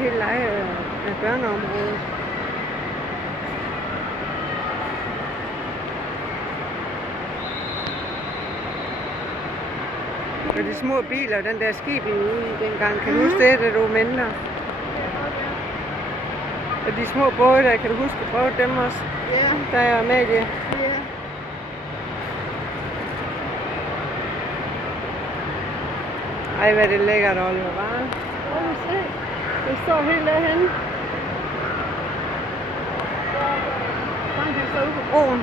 helt børneområdet. Og de små biler, den der skib ude i dengang, kan du huske det, da du var mindre? Og de små både der, kan du huske at prøve dem også? Ja. Der er Amalie. Ja. Ej, hvad er det lækkert, Oliver, hva'? Prøv at se. Det står helt derhenne. Frank kan stå ude på Broen.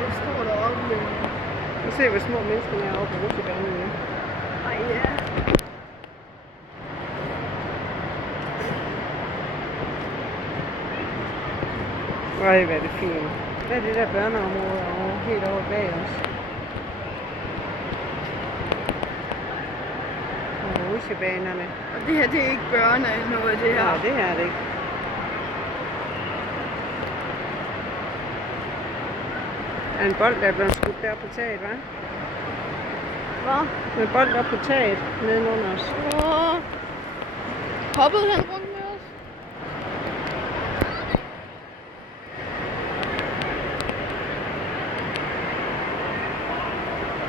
Det står deroppe. Du ser, hvor små menneskerne er oppe på Rutsjebanen nu. Ej, ja. Ej, hvad er det fint. Hvad er det der børneområde over, helt over bag os? Og rutsjebanerne. Og det her, det er ikke børne noget, det her. Nej, det er det ikke. Der er en bold, der er blevet skudt der på taget, hva'? Hvad? En bold op på taget, nedenunder os. Hoppede han rundt med os?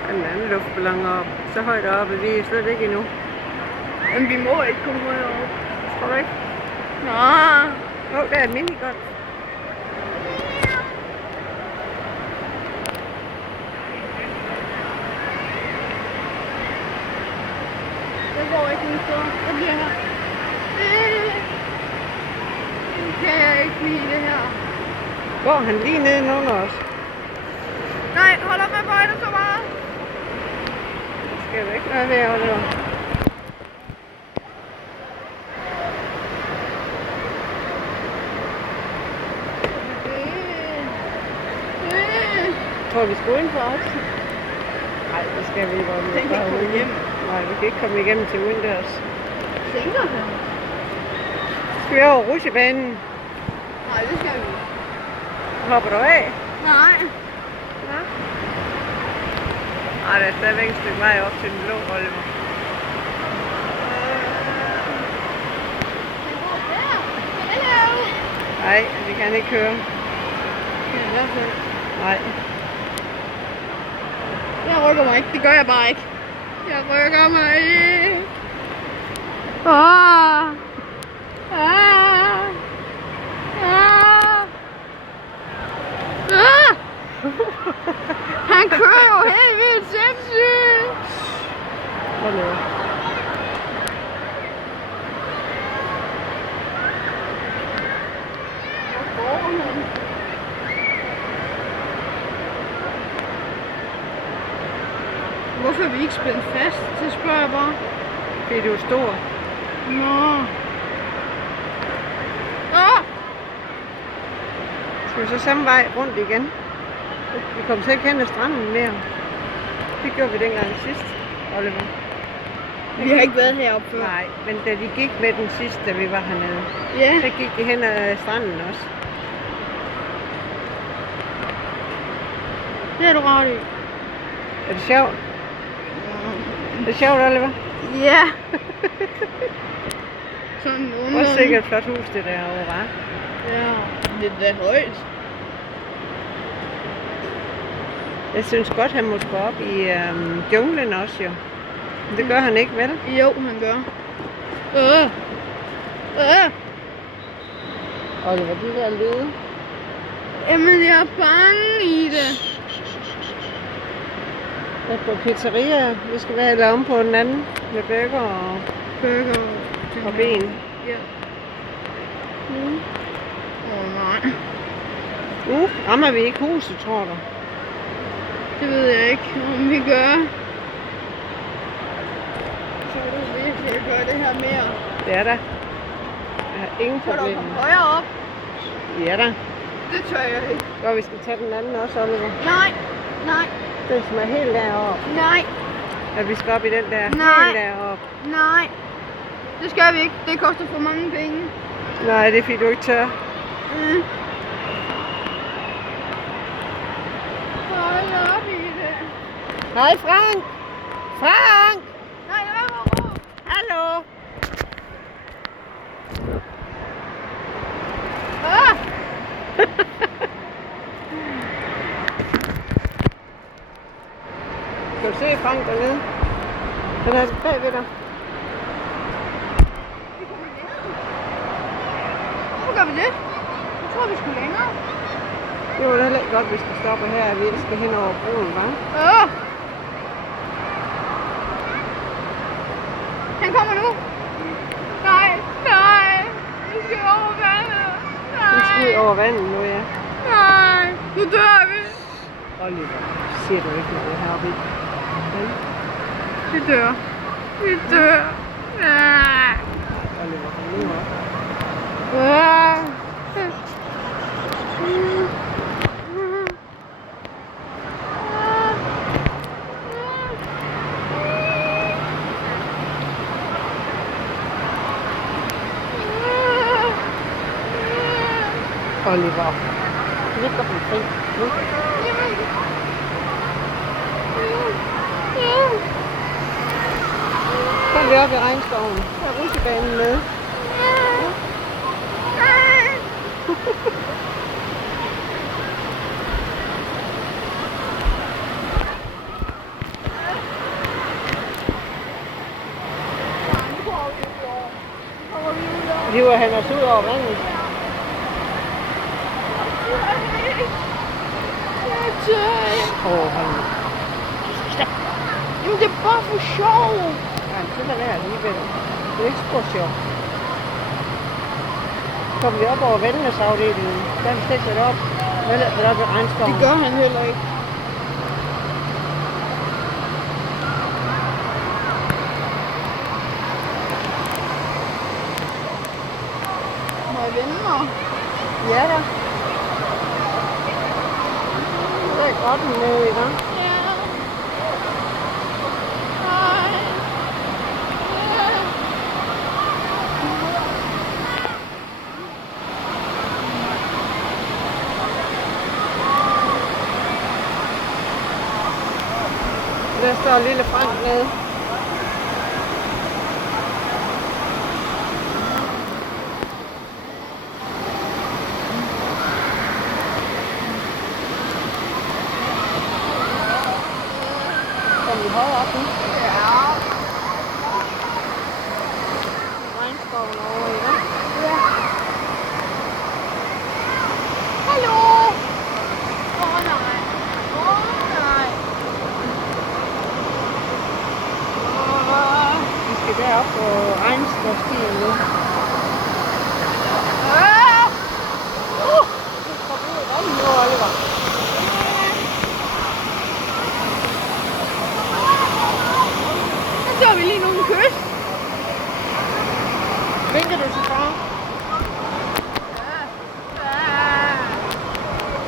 Den anden luftballon op. Så højt oppe, vi er slet ikke endnu. Men vi må ikke komme herop. Tror du ikke? Nå. Der er et minigolf. Jeg går ikke nogen steder. Jeg bliver her. Nu kan jeg ikke lide det her. Går han lige nedenunder os? Nej, hold op med at bøje dig så meget. Det skal du ikke noget ved, Oliver. Tror vi skal udenfor også? Nej, det skal vi ikke. Den kan ikke komme hjem. Nej, vi kan ikke komme igennem til udendørs. Sænker den? Skal vi over rutsjebanen? Nej, det skal vi ikke. Hopper du af? Nej. Ja. Ej, der er stadigvæk et stykke vej op til den blå, Oliver. Hallo. Nej, vi kan ikke køre. Ja, i hvert fald. Nej. Jeg rykker mig ikke. Det gør jeg bare ikke. Jeg rykker mig ikke. Ah. Ah. Ah. Ah. Han kører jo helt vildt sindssygt. Oliver. Hvor går han? Hvorfor er vi ikke spændt fast? Det spørger jeg bare. Fordi du er stor. Nå. Ah! Skal vi så samme vej rundt igen? Vi kommer til at kende stranden mere. Det gjorde vi dengang sidst, Oliver. Vi har ikke været heroppe før. Nej, men da de gik med den sidste, da vi var hernede, Ja. så gik de hen ad stranden også. Det er du ret i. Er det sjovt? Er det sjovt, Oliver? Ja. Sådan Det under. var sikkert et flot hus, det derovre, hva'? Ja. Det er da højt. Jeg synes godt, han måtte gå op i junglen også, jo. Men det gør han ikke, vel? Jo, han gør. Oliver, de der lyde. Jamen, jeg er bange i det. Der er på pizzeria. Vi skal være helt om på den anden. Med burger Burger. og ben. Ja. Nej. Rammer vi ikke huset, tror du? Det ved jeg ikke, om vi gør. Så er det virkelig at gøre det her mere. Det er der. Jeg har ingen Kan du problemer. komme højere op? Ja da. Det tør jeg ikke. Og vi skal tage den anden også, Oliver. Nej. Nej. Den som er helt deroppe. Nej. At vi skal op i den der Nej. helt deroppe. Nej. Det skal vi ikke. Det koster for mange penge. Nej, det er fordi du ikke tør. Hold op i det. Hej Frank! Frank! Nej, det var ro. Hallo! Ah! Kan du se Frank dernede? Den er bagved dig. Hvorfor gør vi det? Jeg tror, vi skulle længere. Det var da heller ikke godt, hvis vi stopper her, og vi ikke skal hen over broen, hva'? Han kommer nu. Nej, nej. Vi skal over vandet. Vi skal ud Nej, over vandet nu, ja. nej. Nu dør vi. Oliver, siger du ikke noget heroppe i? Vel? Vi dør. Vi dør. Nej. Oliver, kom nu op. Oliver, ligger omkring nu. Så er vi oppe i regnskoven. Der er rusjebanen med. Hiver han os ud over vandet? Han... Jamen, det er bare for sjov. Ja, det er der alligevel. Det er ikke spor sjovt. Kom vi op over wellnessafdelingen. Der har vi slet været op. Vel er været oppe i regnskoven. Det gør han heller ikke. Må jeg vende mig? Ja da. Det er godt med, ikke? Ja. Nej. Der står lille Frank nede. Kom vi højere op nu? Ja. Regnskoven over, ikke? Ja. Hallo. Nej. Nej. Vi skal derop på regnskovstien nu. Så kommer vi ud i vandet nu, Oliver. Så vi lige nogle kys. Vinker du til far?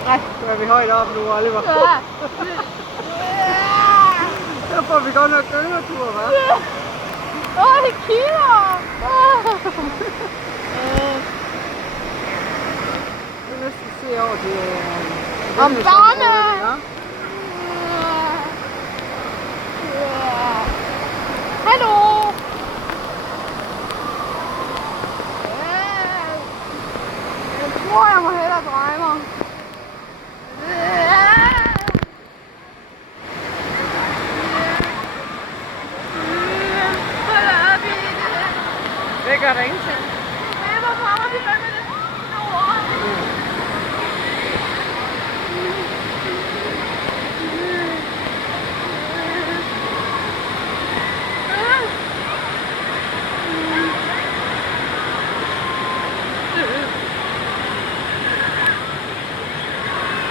Nej, nu er vi højt op nu, Oliver. Så får vi godt nok gyngertur, hva'? Det kilder. Nu er næsten se over til... Obama! Ja. Hallo. Jeg tror, jeg må hellere dreje mig. Det gør der ingenting.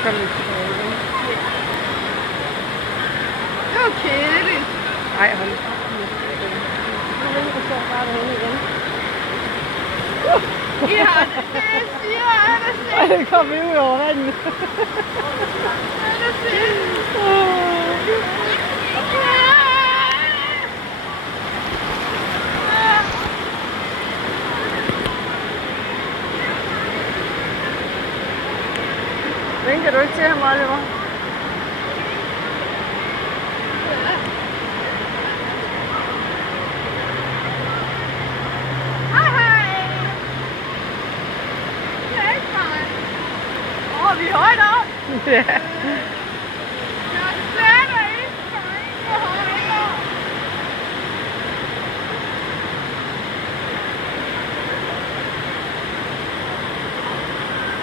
Kom lige tilbage igen. Det var kedeligt. Ej, hold op. Nu vil du så bare derhen igen. Ja, det siger Anders. Ej, det kom vi ud over vandet. Skal du ikke til ham, Oliver? Vi er højt op. Ja. Jeg sletter ikke. Jeg er højt op.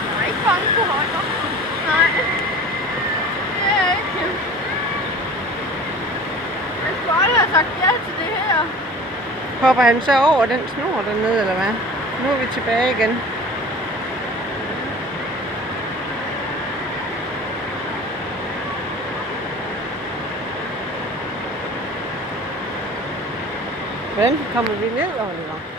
Jeg er ikke bange for højt op. Nej. Det er jeg ikke. Jeg skulle aldrig have sagt ja til det her. Hopper han så over den snor dernede, eller hvad? Nu er vi tilbage igen. Hvordan kommer vi ned, Oliver?